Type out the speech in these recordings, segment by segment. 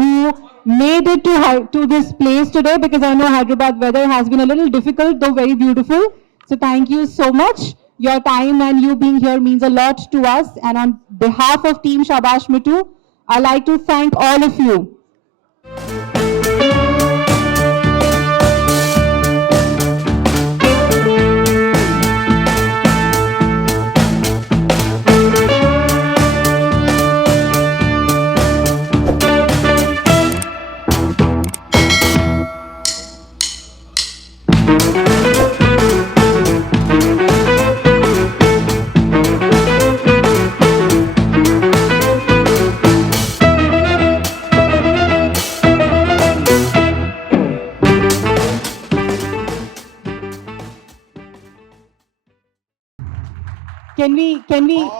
who made it to this place today, because I know Hyderabad weather has been a little difficult, though very beautiful. So thank you so much. Your time and you being here means a lot to us. And on behalf of Team Shabaash Mithu, I'd like to thank all of you.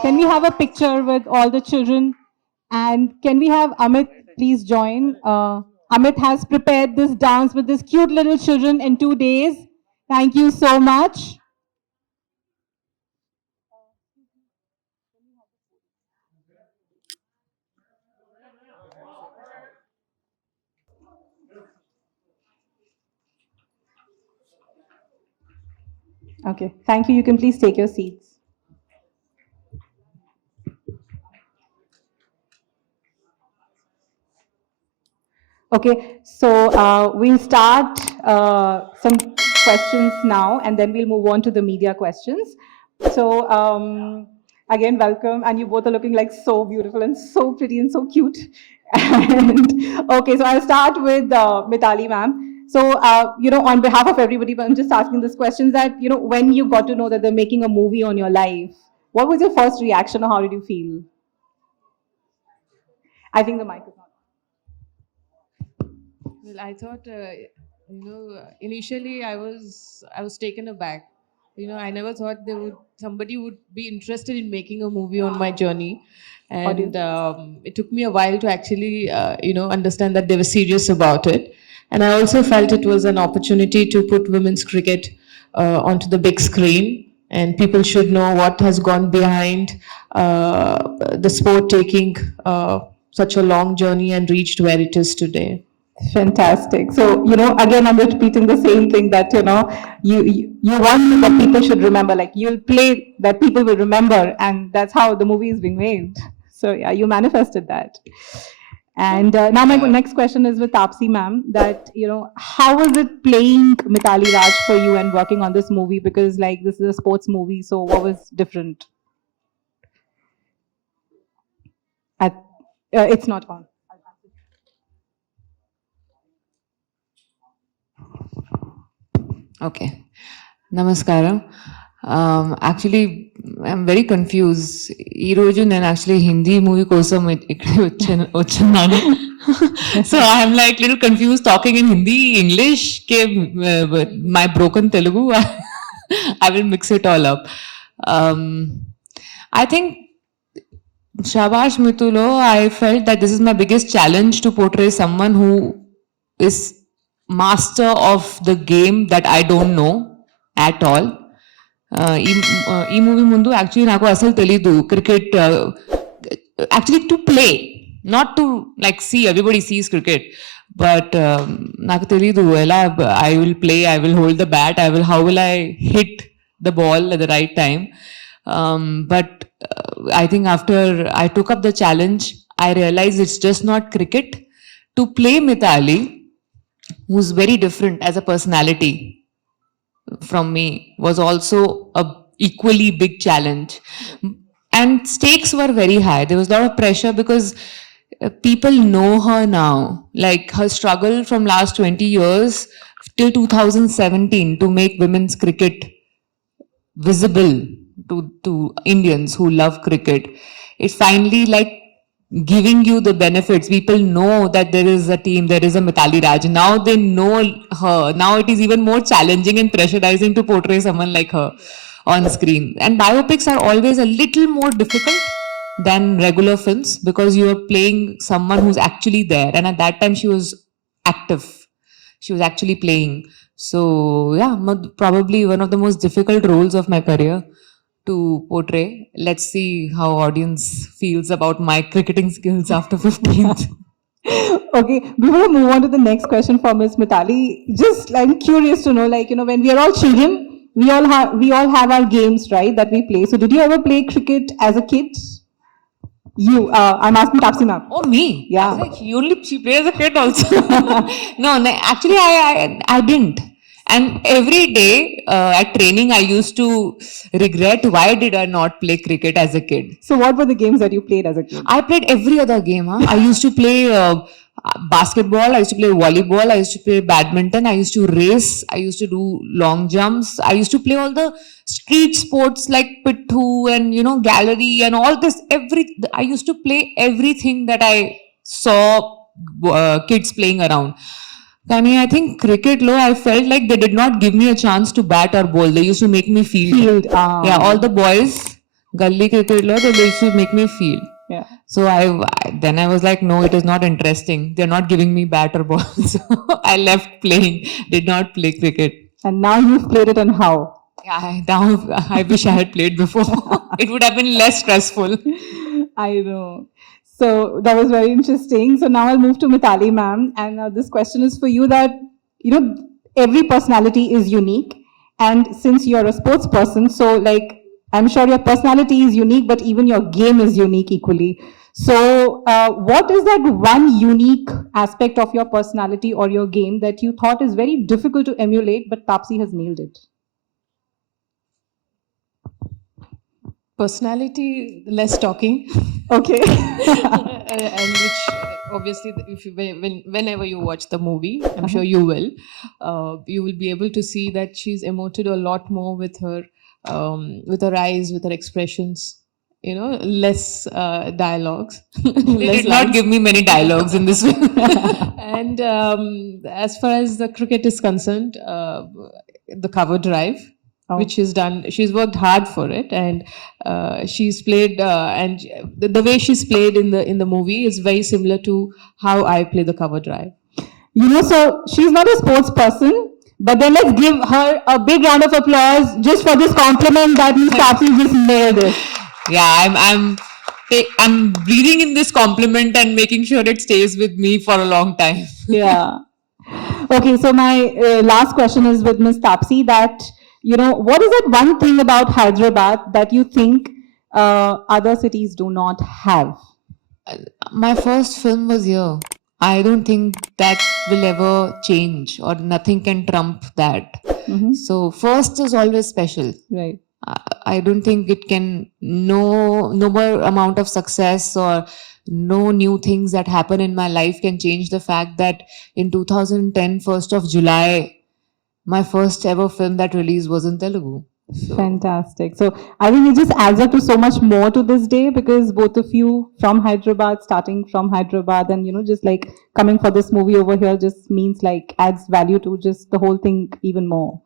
Can we have a picture with all the children? And can we have Amit please join? Amit has prepared this dance with this cute little children in 2 days. Thank you so much. Okay, thank you. You can please take your seats. Okay, so we'll start some questions now, and then we'll move on to the media questions. So again, welcome, and you both are looking like so beautiful and so pretty and so cute. And okay, so I'll start with Mithali ma'am. So on behalf of everybody, I'm just asking these questions that when you got to know that they're making a movie on your life, what was your first reaction, or how did you feel? I think the mic is not. Well, I thought, initially I was taken aback. I never thought somebody would be interested in making a movie on my journey, and it took me a while to actually, understand that they were serious about it. And I also felt it was an opportunity to put women's cricket onto the big screen, and people should know what has gone behind the sport taking such a long journey and reached where it is today. Fantastic. So, again, I'm repeating the same thing that, you want that people should remember, like you'll play that people will remember, and that's how the movie is being made. So, yeah, you manifested that. And now my next question is with Taapsee ma'am, that, how was it playing Mithali Raj for you and working on this movie? Because like this is a sports movie, so what was different? It's not on. Okay. Namaskaram. Actually, I'm very confused. ఈ రోజు నేను actually Hindi movie కోసం ఇక్కడ వచ్చున్నాను. So I'm like little confused talking in Hindi, English, my broken Telugu. I will mix it all up. I think Shabaash Mithulo, I felt that this is my biggest challenge to portray someone who is master of the game that I don't know at all. ఈ movie ముందు actually నాకు అసలు తెలీదు cricket actually to play not to like see everybody sees cricket but నాకు తెలీదు ఎలా I will play I will hold the bat how will I hit the ball at the right time but I think after I took up the challenge, I realized it's just not cricket. To play Mithali, who's very different as a personality from me, was also a equally big challenge. And stakes were very high. There was a lot of pressure because people know her now. Like her struggle from last 20 years till 2017 to make women's cricket visible to Indians who love cricket. It's finally like giving you the benefits. People know that there is a team, there is a Mithali Raj. Now they know her. Now it is even more challenging and pressurizing to portray someone like her on screen. And biopics are always a little more difficult than regular films because you are playing someone who's actually there. And at that time she was active. She was actually playing. So yeah, probably one of the most difficult roles of my career to portray. Let's see how audience feels about my cricketing skills after 15th. Okay, before I move on to the next question for Ms. Mithali, just I'm curious to know, like, when we are all children, we all have our games, right, that we play. So did you ever play cricket as a kid? I'm asking Taapsee ma'am. Oh, me? Yeah. I was like, she plays a kid also. No, actually, I didn't. And every day at training, I used to regret why did I not play cricket as a kid. So what were the games that you played as a kid? I played every other game. Huh? I used to play basketball. I used to play volleyball. I used to play badminton. I used to race. I used to do long jumps. I used to play all the street sports like pittu and gallery and all this. I used to play everything that I saw kids playing around. I think cricket, I felt like they did not give me a chance to bat or bowl. They used to make me field. Yeah, all the boys, gully cricket, they used to make me field. Yeah. So then I was like, no, it is not interesting. They're not giving me bat or ball. So I left playing, did not play cricket. And now you've played it, and how? Yeah, now I wish I had played before. It would have been less stressful. I know. So that was very interesting. So now I'll move to Mithali ma'am, and this question is for you. That every personality is unique, and since you're a sports person, so like I'm sure your personality is unique, but even your game is unique equally. So what is that one unique aspect of your personality or your game that you thought is very difficult to emulate, but Taapsee has nailed it? Personality, less talking. Okay. And which obviously, if you, whenever you watch the movie, I'm sure you will be able to see that she's emoted a lot more with her eyes, with her expressions. Less dialogues. They did not give me many dialogues in this film. And as far as the cricket is concerned, the cover drive, which she's worked hard for it, and she's played, and the way she's played in the movie is very similar to how I play the cover drive. So she's not a sports person, but then let's give her a big round of applause just for this compliment that Ms. Taapsee just nailed it. Yeah, I'm breathing in this compliment and making sure it stays with me for a long time. Yeah. Okay, so my last question is with Ms. Taapsee, that what is that one thing about Hyderabad that you think other cities do not have? My first film was here. I don't think that will ever change, or nothing can trump that. Mm-hmm. So first is always special. Right. I don't think it can, no more amount of success or no new things that happen in my life can change the fact that in 2010, 1st of July, my first ever film that released was in Telugu. So. Fantastic. So I think it just adds up to so much more to this day, because both of you from Hyderabad, starting from Hyderabad, and just like coming for this movie over here just means like adds value to just the whole thing even more.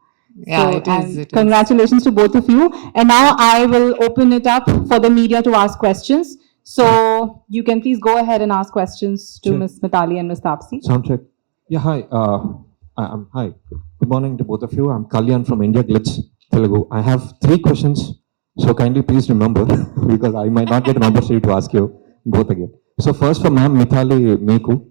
Yeah, so, it is. Congratulations to both of you. And now I will open it up for the media to ask questions. So you can please go ahead and ask questions to Ms. Mithali and Ms. Taapsee. Sound check. Yeah, hi. Hi. Good morning to both of you. I'm Kalyan from India Glitz, Telugu. I have 3 questions, so kindly please remember because I might not get an opportunity to ask you both again. So first for Ma'am Mithali Meku,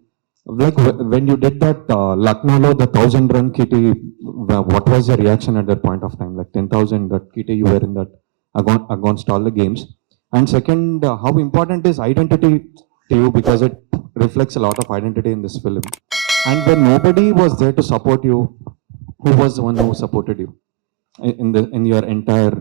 like when you did that Lucknow, the 1,000-run kitty, what was your reaction at that point of time? Like 10,000, that kitty you were in that against all the games. And second, how important is identity to you, because it reflects a lot of identity in this film. And when nobody was there to support you, who was the one who supported you in your entire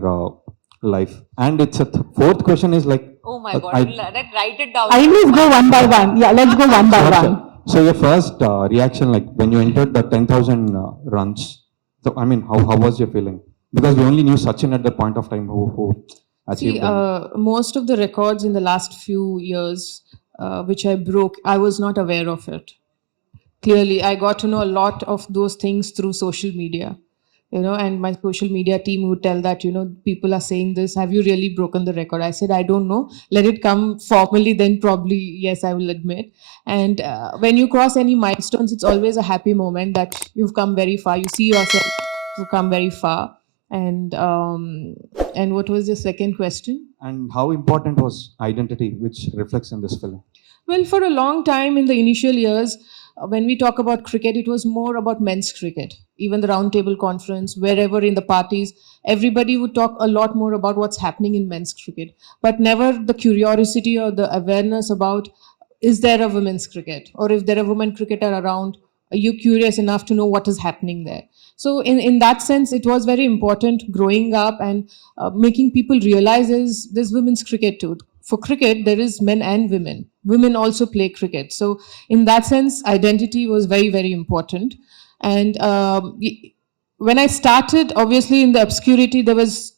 life? And it's a fourth question is like, oh my God, write it down. I will go one by one. Yeah, let's go one by one. So your first reaction, like when you entered the 10,000 runs, so I mean, how was your feeling? Because we only knew Sachin at that point of time who achieved them. Most of the records in the last few years, which I broke, I was not aware of it. Clearly, I got to know a lot of those things through social media. And my social media team would tell that, people are saying this, have you really broken the record? I said, I don't know. Let it come formally, then probably, yes, I will admit. And when you cross any milestones, it's always a happy moment that you've come very far. You see yourself, you've come very far. And what was the second question? And how important was identity, which reflects in this film? Well, for a long time in the initial years, when we talk about cricket, it was more about men's cricket. Even the roundtable conference, wherever in the parties, everybody would talk a lot more about what's happening in men's cricket, but never the curiosity or the awareness about, is there a women's cricket, or if there are women cricketer around, are you curious enough to know what is happening there? So in that sense, it was very important growing up and making people realize is there's women's cricket too. For cricket, there is men and women. Women also play cricket. So in that sense, identity was very, very important. And when I started, obviously in the obscurity, there was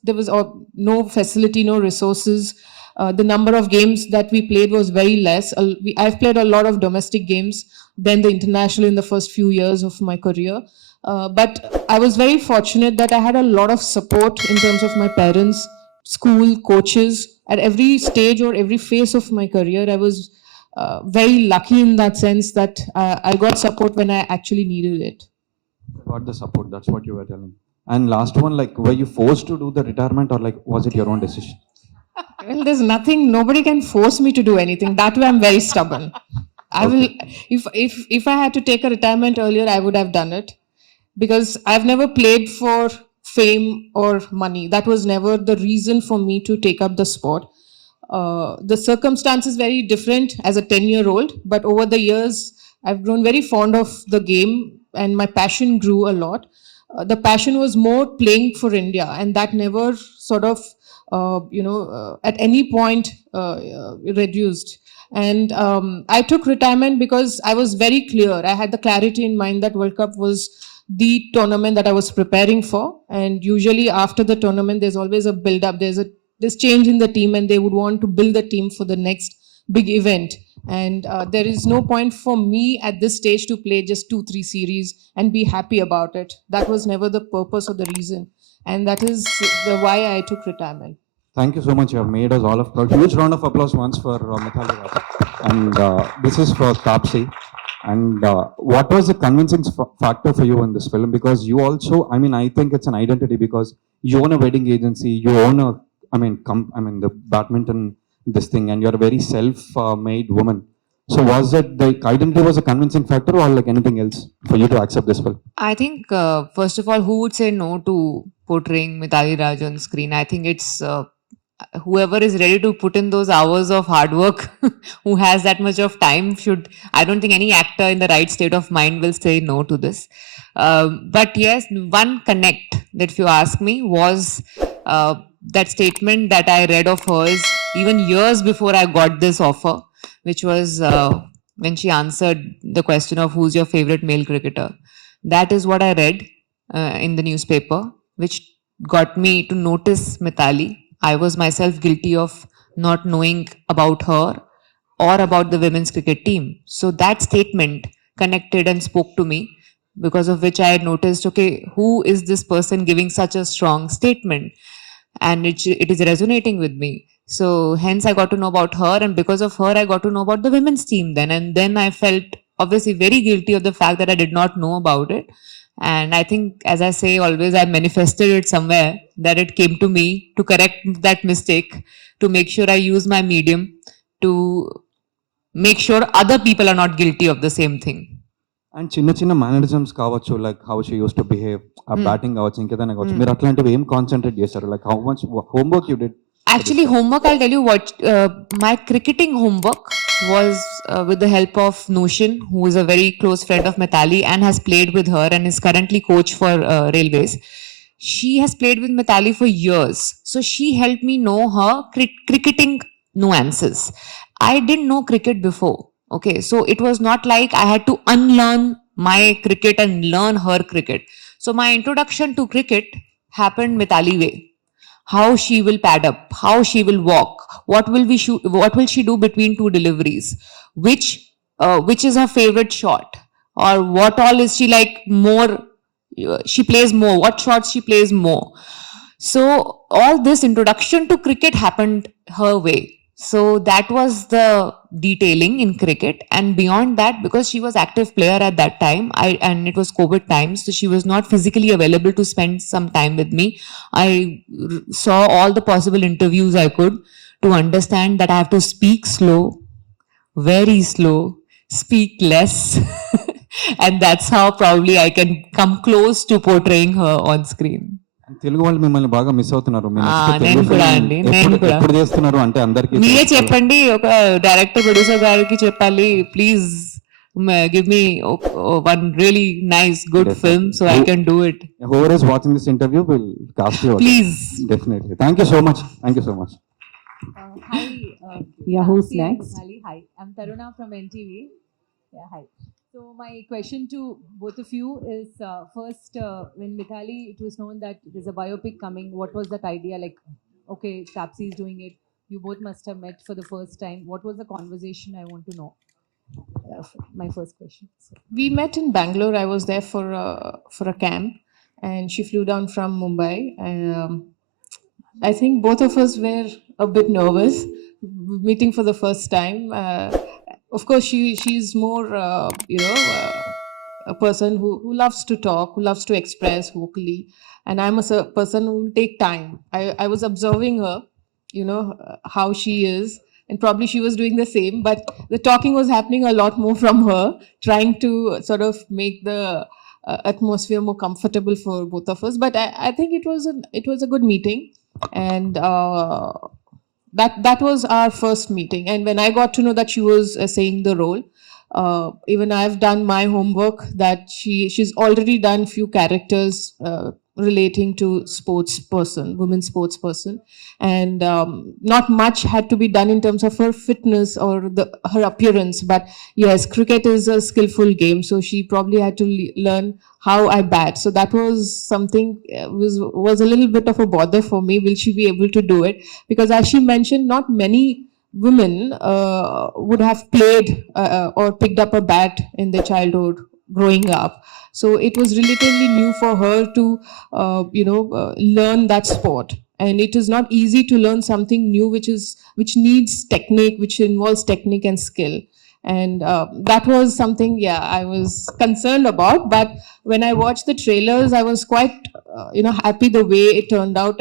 no facility, no resources. The number of games that we played was very less. I've played a lot of domestic games, then the international in the first few years of my career. But I was very fortunate that I had a lot of support in terms of my parents, school, coaches. At every stage or every phase of my career, I was very lucky in that sense that I got support when I actually needed it. Got the support. That's what you were telling. And last one, like, were you forced to do the retirement, or like, was it your own decision? Well, there's nothing, nobody can force me to do anything. That way I'm very stubborn. I will, if I had to take a retirement earlier, I would have done it, because I've never played for fame or money. That was never the reason for me to take up the sport. The circumstance is very different as a 10-year-old, but over the years, I've grown very fond of the game and my passion grew a lot. The passion was more playing for India, and that never sort of, at any point reduced. And I took retirement because I was very clear. I had the clarity in mind that World Cup was the tournament that I was preparing for. And usually after the tournament, there's always a build-up. There's change in the team, and they would want to build the team for the next big event. And there is no point for me at this stage to play just 2-3 series and be happy about it. That was never the purpose or the reason. And that is why I took retirement. Thank you so much. You have made us all of proud. Huge round of applause once for Mithali Raj. And this is for Taapsee. And what was the convincing factor for you in this film? Because you also, I mean, I think it's an identity, because you own a wedding agency, you own a, the badminton, this thing, and you're a very self-made woman. So was it the identity was a convincing factor, or like anything else for you to accept this film? I think, first of all, who would say no to portraying Mithali Raj on screen? I think it's whoever is ready to put in those hours of hard work, who has that much of time, should. I don't think any actor in the right state of mind will say no to this. But yes, one connect that, if you ask me, was that statement that I read of hers even years before I got this offer, which was when she answered the question of who's your favorite male cricketer. That is what I read in the newspaper, which got me to notice Mithali. I was myself guilty of not knowing about her or about the women's cricket team. So that statement connected and spoke to me, because of which I had noticed, okay, who is this person giving such a strong statement? And it is resonating with me. So hence I got to know about her, and because of her, I got to know about the women's team then. And then I felt obviously very guilty of the fact that I did not know about it. And I think, as I say always, I manifested it somewhere, that it came to me to correct that mistake, to make sure I use my medium to make sure other people are not guilty of the same thing. And చిన్న mannerisms కావచ్చు, like how she used to behave, batting కావచ్చు, ఇంకేదైనా కావచ్చు, మీరు అట్లాంటివి ఏం concentrate చేశారు? Like how much homework you did? Actually, homework, I'll tell you what, my cricketing homework was with the help of Nushin, who is a very close friend of Mithali and has played with her and is currently coach for Railways. She has played with Mithali for years. So she helped me know her cricketing nuances. I didn't know cricket before. Okay, so it was not like I had to unlearn my cricket and learn her cricket. So my introduction to cricket happened Mithali way. How she will pad up, how she will walk, what will she do between two deliveries, which is her favorite shot, or what all is she like more, she plays more, what shots she plays more. So all this introduction to cricket happened her way. So that was the detailing in cricket. And beyond that, because she was active player at that time, and it was COVID times, so she was not physically available to spend some time with me. I saw all the possible interviews I could, to understand that I have to speak slow, very slow, speak less. And that's how probably I can come close to portraying her on screen. Telugu వాళ్ళు మిమ్మల్ని బాగా miss అవుతున్నారు. నేను కూడా అండి, నేను కూడా. ఎప్పుడు చేస్తున్నారు అంటే అందరికీ మీరే చెప్పండి, ఒక డైరెక్టర్ ప్రొడ్యూసర్ గారికి చెప్పాలి, please give me one really nice good film so I can do it. Whoever is watching this interview will cast you. Please. Definitely. Thank you so much. Thank you so much. Hi. Yeah, who's Taapsee and next? Mithali. Hi, I'm Taruna from NTV. Yeah, hi. So my question to both of you is first, when Mithali, it was known that there's a biopic coming. What was that idea? Like, okay, Taapsee is doing it. You both must have met for the first time. What was the conversation? I want to know. My first question. We met in Bangalore. I was there for a camp, and she flew down from Mumbai. I think both of us were a bit nervous meeting for the first time. Of course, she's more, a person who loves to talk, who loves to express vocally, and I'm a person who will take time. I was observing her, how she is, and probably she was doing the same, but the talking was happening a lot more from her, trying to sort of make the atmosphere more comfortable for both of us. But I think it was a good meeting, and that was our first meeting. And when I got to know that she was saying the role, even I've done my homework that she's already done few characters relating to women sports person, and not much had to be done in terms of her fitness or her appearance. But yes, cricket is a skillful game, so she probably had to learn how I bat. So that was something was a little bit of a bother for me. Will she be able to do it? Because as she mentioned, not many women would have played or picked up a bat in their childhood growing up. So it was relatively new for her to, learn that sport. And it is not easy to learn something new, which needs technique, which involves technique and skill. And that was something, I was concerned about. But when I watched the trailers, I was quite, happy the way it turned out.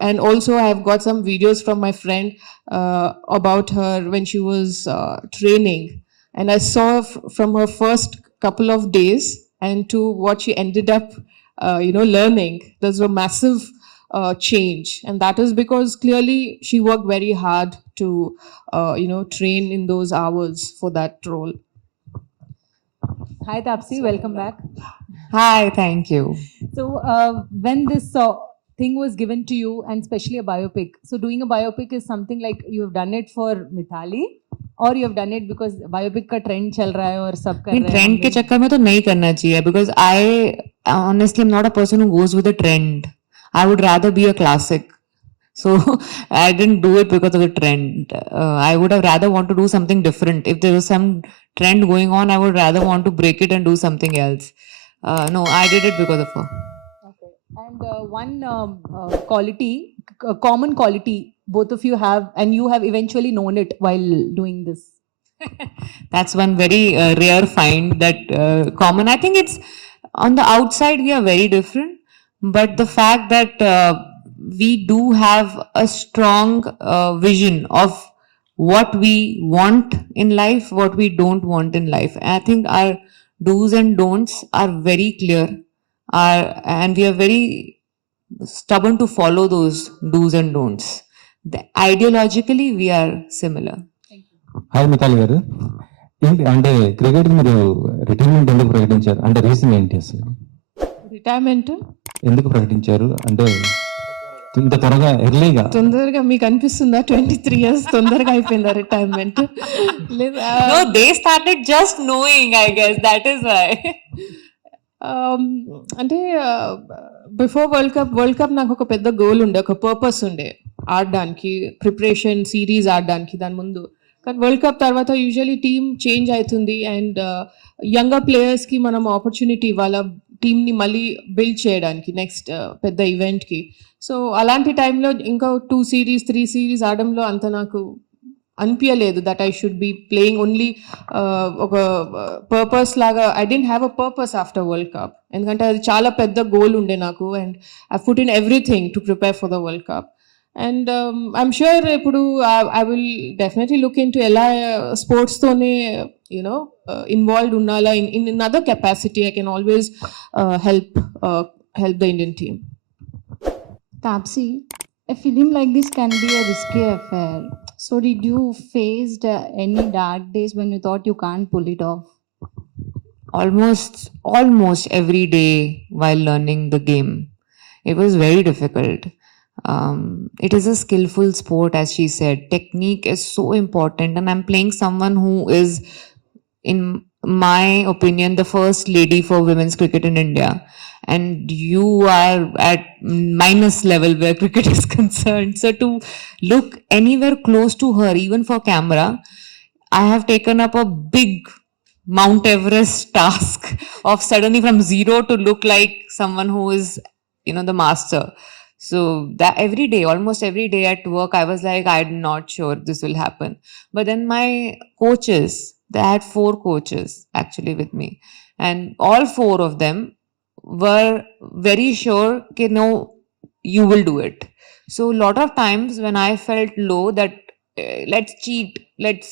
And also, I have got some videos from my friend about her when she was training. And I saw from her first couple of days and to what she ended up, learning, there's a massive change. And that is because clearly she worked very hard to, train in those hours for that role. Hi, Taapsee. Welcome back. Hi, thank you. So when this thing was given to you, and especially a biopic, so doing a biopic is something like you have done it for Mithali, or you have done it because biopic का trend चल रहा है और सब कर रहे हैं. Trend के चक्कर में तो नहीं करना चाहिए, because I honestly am not a person who goes with the trend. I would rather be a classic. So I didn't do it because of the trend. I would have rather want to do something different. If there was some trend going on, I would rather want to break it and do something else. No, I did it because of her. Okay. And one quality, common quality, both of you have, and you have eventually known it while doing this. That's one very rare find, that common. I think it's on the outside we are very different, but the fact that we do have a strong vision of what we want in life, what we don't want in life. I think our do's and don'ts are very clear, and we are very stubborn to follow those do's and don'ts. Ideologically, we are similar. Hi Mithali గారు, ఏంటి అంటే cricket మీరు retirement ఎందుకు ప్రకటించారు? అంటే reason ఏంటి అసలు? Retirement ఎందుకు ప్రకటించారు? అంటే ఇంత త్వరగా ఎర్లీగా? తొందరగా మీకు అనిపిస్తుందా 23 years తొందరగా అయిపోయిందా రిటైర్మెంట్? లేదా No, they started just knowing, I guess. That is why. అంటే బిఫోర్ వరల్డ్ కప్ నాకు ఒక పెద్ద గోల్ ఉండే, ఒక పర్పస్ ఉండే ఆడడానికి, ప్రిపరేషన్ సిరీస్ ఆడడానికి దాని ముందు. కానీ వరల్డ్ కప్ తర్వాత యూజువలీ టీమ్ చేంజ్ అవుతుంది, అండ్ యంగర్ ప్లేయర్స్కి మనం ఆపర్చునిటీ ఇవ్వాలి టీమ్ని మళ్ళీ బిల్డ్ చేయడానికి నెక్స్ట్ పెద్ద ఈవెంట్కి. సో అలాంటి టైంలో ఇంకా 2 series 3 series ఆడడంలో అంత నాకు అనిపించలేదు that I should be playing only ఒక పర్పస్ లాగా. I didn't have a purpose after world cup, ఎందుకంటే అది చాలా పెద్ద గోల్ ఉండే నాకు, and I put in everything to prepare for the world cup. And I'm sure I will definitely look into ela sports tone involved unnala in another capacity. I can always help the Indian team. Taapsee, a film like this can be a risky affair. So, did you face any dark days when you thought you can't pull it off? Almost every day while learning the game. It was very difficult. It is a skillful sport, as she said. Technique is so important, and I'm playing someone who is, in my opinion, the first lady for women's cricket in India. And you are at minus level where cricket is concerned. So to look anywhere close to her, even for camera, I have taken up a big Mount Everest task of suddenly from zero to look like someone who is, the master. So that every day, almost every day at work, I was like, I'm not sure this will happen. But then my coaches, they had 4 coaches actually with me, and all 4 of them were very sure, okay, no, you will do it. So a lot of times when I felt low, that let's cheat, let's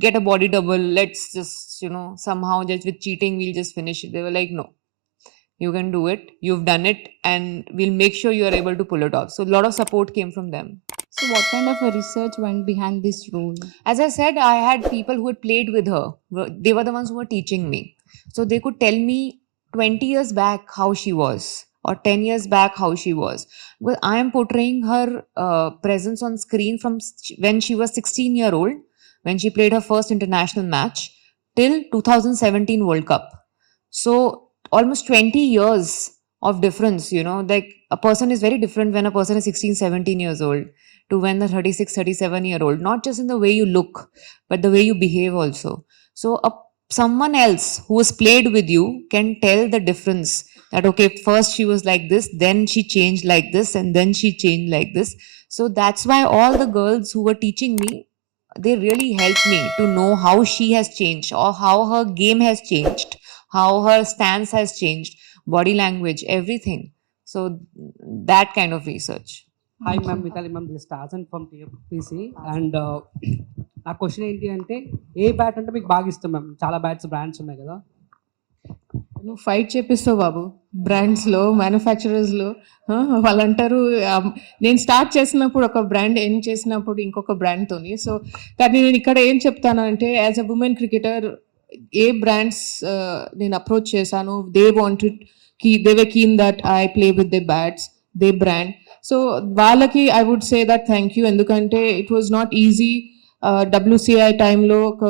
get a body double, let's just somehow just with cheating we'll just finish it, they were like, no, you can do it, you've done it, and we'll make sure you are able to pull it off. So a lot of support came from them. So, what kind of a research went behind this role? As I said, I had people who had played with her. They were the ones who were teaching me. So they could tell me 20 years back how she was, or 10 years back how she was. Because I am portraying her presence on screen from when she was 16-year-old, when she played her first international match, till 2017 World Cup. So almost 20 years of difference, like a person is very different when a person is 16, 17 years old to when the 36, 37-year-old, not just in the way you look, but the way you behave also. So someone else who has played with you can tell the difference that, okay, first she was like this, then she changed like this, and then she changed like this. So that's why all the girls who were teaching me, they really helped me to know how she has changed or how her game has changed, how her stance has changed, body language, everything. So that kind of research. Hi, ma'am. Mithali, ma'am. This is Tarzan from TFPC. And నా question ఏంటి అంటే ఏ bat అంటే మీకు బాగా ఇష్టం ma'am? చాలా brands ఉన్నాయి కదా. నువ్వు ఫైట్ చేపిస్తావు బాబు బ్రాండ్స్లో, మ్యానుఫ్యాక్చరర్స్లో. వాళ్ళు అంటారు నేను స్టార్ట్ చేసినప్పుడు ఒక బ్రాండ్ ఎండ్ చేసినప్పుడు ఇంకొక బ్రాండ్తోని. సో కానీ నేను ఇక్కడ ఏం చెప్తాను అంటే, యాజ్ అ ఉమెన్ క్రికెటర్ ఏ బ్రాండ్స్ నేను అప్రోచ్ చేశాను, they were keen that I play with their bats, the brand. So వాళ్ళకి I would say that thank you. ఎందుకంటే it was not easy WCI టైంలో ఒక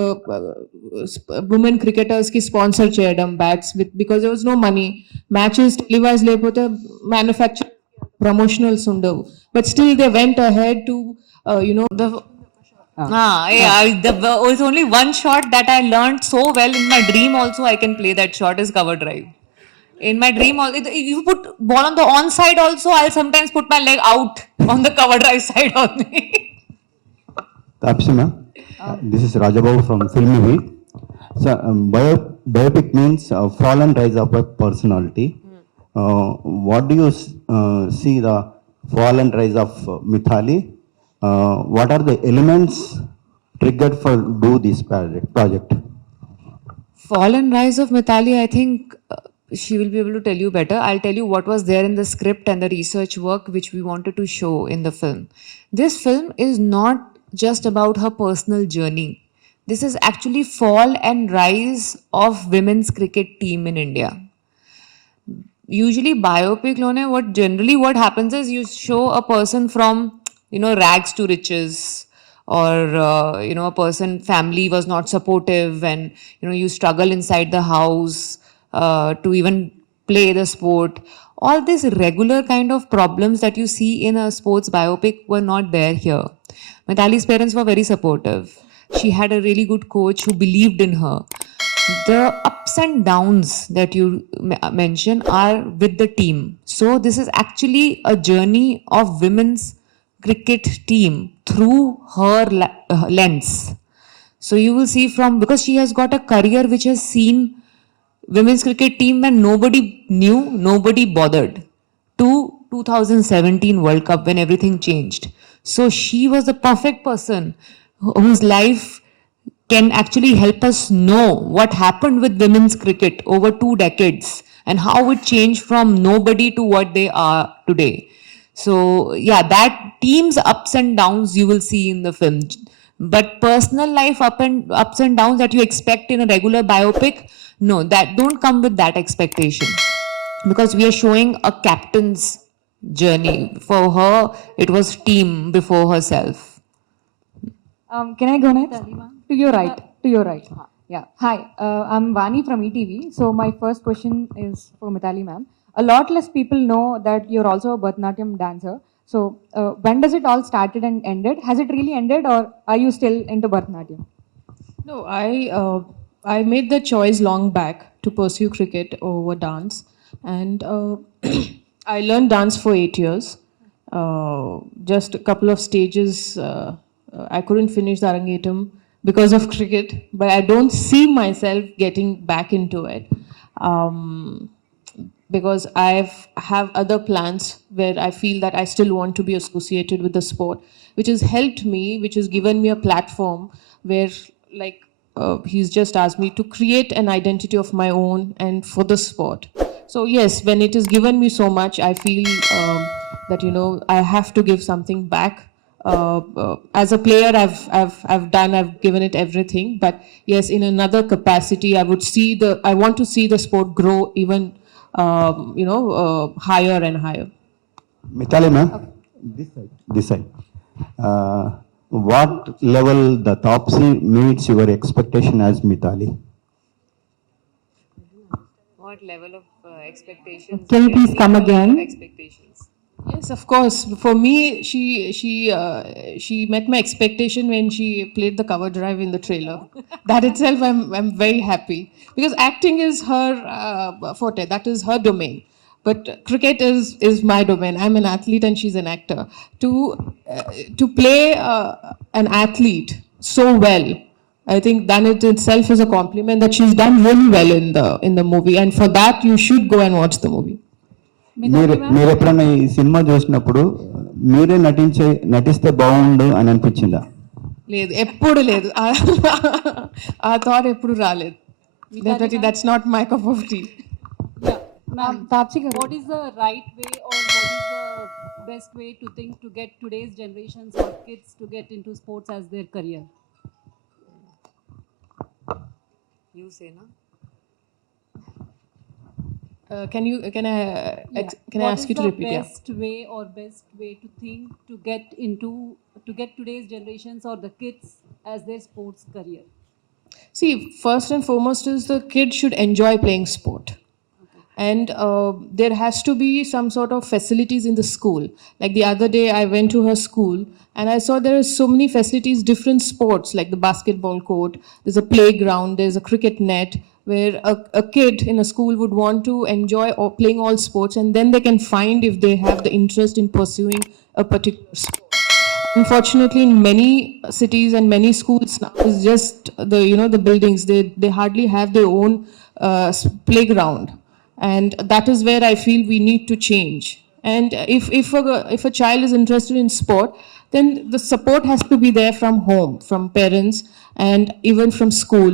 ఉమెన్ క్రికెటర్స్కి స్పాన్సర్ చేయడం bats because there was no money. Matches televise లేకపోతే manufacture promotionals ఉండవు. But still they went ahead to It's only one shot that I learned so well. In my dream also I can play that shot is cover drive. In my dream, if you put ball on the on side also, I'll sometimes put my leg out on the cover drive side only. Taapsee ma'am, this is Rajababu from Filmy. So biopic means fall and rise of a personality. What do you see the fall and rise of Mithali? What are the elements triggered for do this project? Fall and rise of Mithali, I think she will be able to tell you better. I'll tell you what was there in the script and the research work which we wanted to show in the film. This film is not just about her personal journey. This is actually fall and rise of women's cricket team in India. Usually biopic lone, what happens is you show a person from rags to riches, or a person family was not supportive and you struggle inside the house to even play the sport. All these regular kind of problems that you see in a sports biopic were not there here. Mithali's parents were very supportive. She had a really good coach who believed in her. The ups and downs that you mention are with the team. So this is actually a journey of women's cricket team through her lens. So you will see because she has got a career which has seen women's cricket team when nobody knew, nobody bothered, to 2017 World Cup when everything changed. So she was the perfect person whose life can actually help us know what happened with women's cricket over 2 decades and how it changed from nobody to what they are today. So yeah, that team's ups and downs you will see in the film. But personal life ups and downs that you expect in a regular biopic, no, that don't come with that expectation. Because we are showing a captain's journey. For her, it was team before herself. Can I go next? To your right. To your right. Yeah. Hi, I'm Vani from ETV. So my first question is for Mithali ma'am. A lot less people know that you're also a Bharatanatyam dancer. So when does it all started and ended? Has it really ended, or are you still into Bharatanatyam? No, I made the choice long back to pursue cricket over dance, and I learned dance for 8 years. Just a couple of stages, I couldn't finish the Arangetam because of cricket, but I don't see myself getting back into it. Because I have other plans where I feel that I still want to be associated with the sport, which has helped me, which has given me a platform where, like, he's just asked me to create an identity of my own and for the sport. So yes, when it has given me so much, I feel that I have to give something back. As a player, I've given it everything. But yes, in another capacity, I want to see the sport grow even higher and higher. Mithali ma'am, this side. What level the Taapsee meets your expectation as Mithali? What level of expectations? Can you please come again? Expectations. Yes, of course. For me, she met my expectation when she played the cover drive in the trailer. That itself, I'm very happy, because acting is her forte. That is her domain. But cricket is my domain. I'm an athlete and she's an actor. To play an athlete so well, I think that it itself is a compliment that she's done really well in the movie. And for that, you should go and watch the movie. మీరు ఎప్పుడన్నా ఈ cinema చూసినప్పుడు మీరే నటిస్తే బాగుండు అని అనిపించిందా? లేదు, ఎప్పుడు లేదు. ఆ థాట్ ఎప్పుడు రాలేదు. Definitely, that's not my cup of tea. Yeah. Ma'am, what is the right way, or what is the best way to think to get today's generations or kids to get into sports as their career? You say, no? Can I ask you to repeat? What is the best way to think to get today's generations or the kids as their sports career? See, first and foremost is the kid should enjoy playing sport. And there has to be some sort of facilities in the school. Like the other day, I went to her school and I saw there are so many facilities, different sports, like the basketball court, there's a playground, there's a cricket net, where a kid in a school would want to enjoy or playing all sports, and then they can find if they have the interest in pursuing a particular sport. Unfortunately, in many cities and many schools now, it's just the buildings. They hardly have their own playground, and that is where I feel we need to change. And if a child is interested in sport, then the support has to be there from home, from parents, and even from school.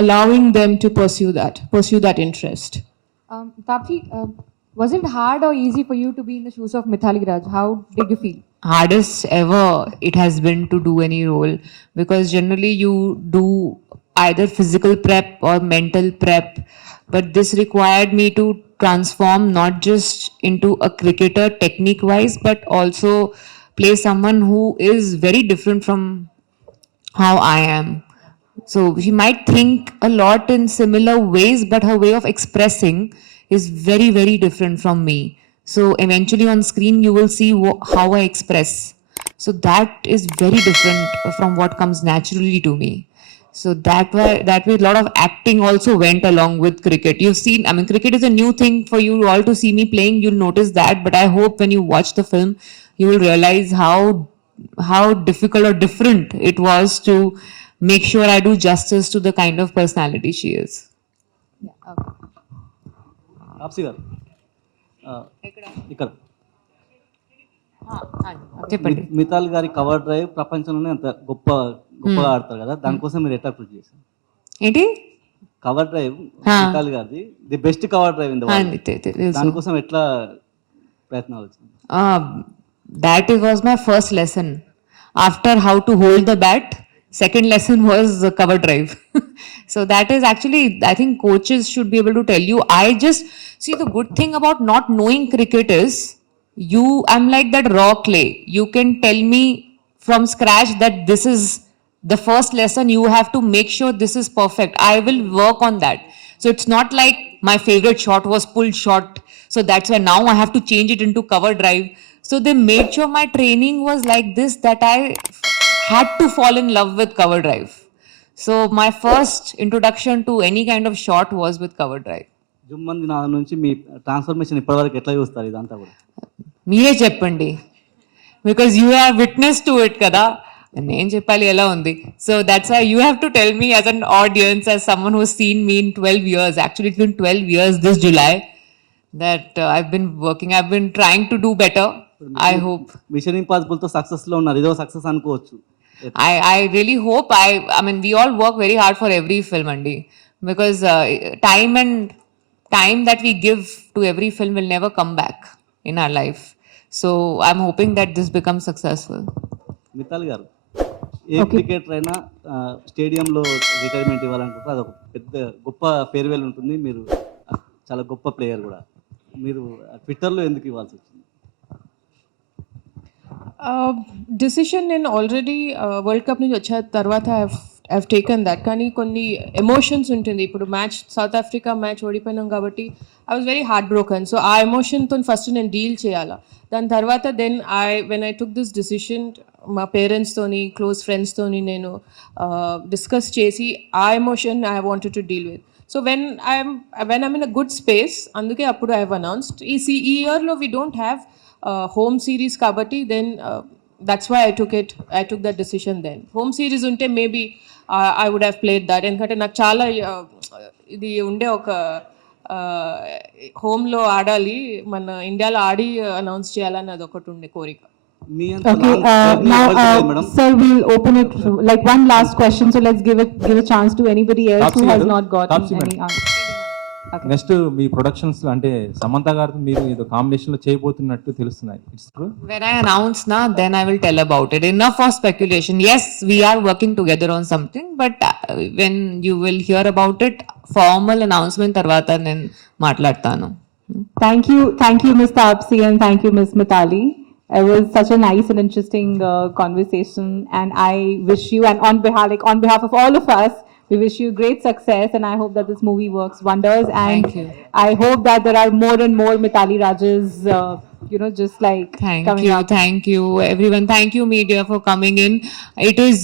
Allowing them to pursue that interest. Taapsee, was it hard or easy for you to be in the shoes of Mithali Raj? How did you feel? Hardest ever it has been to do any role, because generally you do either physical prep or mental prep, but this required me to transform not just into a cricketer technique wise, but also play someone who is very different from how I am. So she might think a lot in similar ways, but her way of expressing is very, very different from me. So eventually on screen, you will see how I express. So that is very different from what comes naturally to me. So that way, a lot of acting also went along with cricket. You've seen, I mean, cricket is a new thing for you all to see me playing. You'll notice that, but I hope when you watch the film, you will realize how difficult or different it was to make sure I do justice to the kind of personality she is. Yeah, okay. Taapsee garu. Ikkada. చెప్పండి. మితాల్ గారి cover drive ప్రపంచంలోనే అంత గొప్పగా ఆడతారు కదా, దానికోసం మీరు ఎట్లా కృషి చేశారు? ఏంటి కవర్ డ్రైవ్ మితాల్ గారిది the best cover drive in the world, దానికోసం ఎట్లా ప్రయత్నాలు వచ్చింది? That was my first lesson. After how to hold the bat, second lesson was cover drive. So that is actually, I think coaches should be able to tell you. I just see the good thing about not knowing cricket is I'm like that raw clay. You can tell me from scratch that this is the first lesson. You have to make sure this is perfect. I will work on that. So it's not like my favorite shot was pulled shot. So that's why now I have to change it into cover drive. So they made sure my training was like this, that I had to fall in love with cover drive. So my first introduction to any kind of shot was with cover drive. జుమ్మంది నా నుంచి మీ transformation ఇప్పటివరకు ఎట్లా చూస్తారు ఇదంతా కూడా? మీరే చెప్పండి, because you have witness to it కదా, నేను చెప్పాలి ఎలా ఉంది. So that's why you have to tell me as an audience, as someone who seen me in 12 years. Actually it's been 12 years this July that I've been working. I've been trying to do better. I hope. Mission impossible తో success లో ఉన్నారు, ఇదో success అనుకోవచ్చు. I really hope. I mean we all work very hard for every film, Andy, because time that we give to every film will never come back in our life. So I'm hoping that this becomes successful. Mittal గారు, ఏ cricketer అయినా స్టేడియంలో retirement ఇవ్వాలనుకుంటే అదొక పెద్ద గొప్ప farewell ఉంటుంది. మీరు చాలా గొప్ప ప్లేయర్ కూడా, మీరు ట్విట్టర్లో ఎందుకు ఇవ్వాల్సి వచ్చింది? డెసిషన్ నేను ఆల్రెడీ వరల్డ్ కప్ నుంచి వచ్చే తర్వాత ఐవ్ టేకన్ దట్. కానీ కొన్ని ఎమోషన్స్ ఉంటుంది. ఇప్పుడు మ్యాచ్ సౌత్ ఆఫ్రికా మ్యాచ్ ఓడిపోయినాం కాబట్టి I was very heart broken. So ఆ ఎమోషన్తో ఫస్ట్ నేను డీల్ చేయాలా. దాని తర్వాత when I took this decision మా పేరెంట్స్తోని క్లోజ్ ఫ్రెండ్స్తోని నేను డిస్కస్ చేసి ఆ emotion I wanted to deal with. So when I'm in a good space, అందుకే అప్పుడు ఐ హ్యావ్ అనౌన్స్డ్. ఈ ఇయర్లో we don't have home series kabatti, then that's why I took that decision then. Home series unte maybe I would have played that, endukante నాకు చాలా ఇది ఉండే ఒక home లో ఆడాలి, మన ఇండియాలో ఆడి అనౌన్స్ చేయాలని అది ఒకటి ఉండే కోరిక. Okay, now sir, we'll open it like one last question, so let's give a chance to anybody else who has not gotten any answer. Next me productions అంటే సమంత గారు మీరు ఏదో కాంబినేషన్ లో చేయబోతున్నట్టు తెలుస్తున్నాయి. It's true? When I announce now, then I will tell about it. Enough for speculation. Yes, we are working together on something, but when you will hear about it, formal announcement tarvata నేను మాట్లాడతాను. Thank you Ms. Taapsee, and thank you Ms. Mithali. It was such a nice and interesting conversation, and I wish you, and on behalf of all of us, we wish you great success, and I hope that this movie works wonders. And Thank you. I hope that there are more and more Mithali Rajas, just like coming up. Thank you everyone. Thank you media for coming in. It is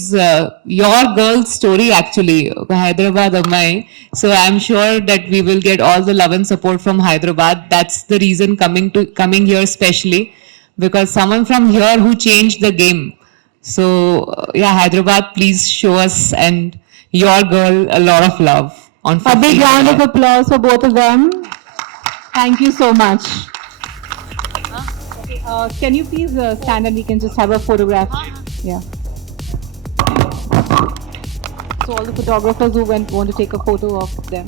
your girl's story actually, Hyderabad Ammai. So I'm sure that we will get all the love and support from Hyderabad. That's the reason coming here specially, because someone from here who changed the game. So yeah, Hyderabad, please show us and your girl a lot of love on 15th. A big round of applause for both of them. Thank you so much. Okay, can you please stand and we can just have a photograph? Yeah. So all the photographers who want to take a photo of them.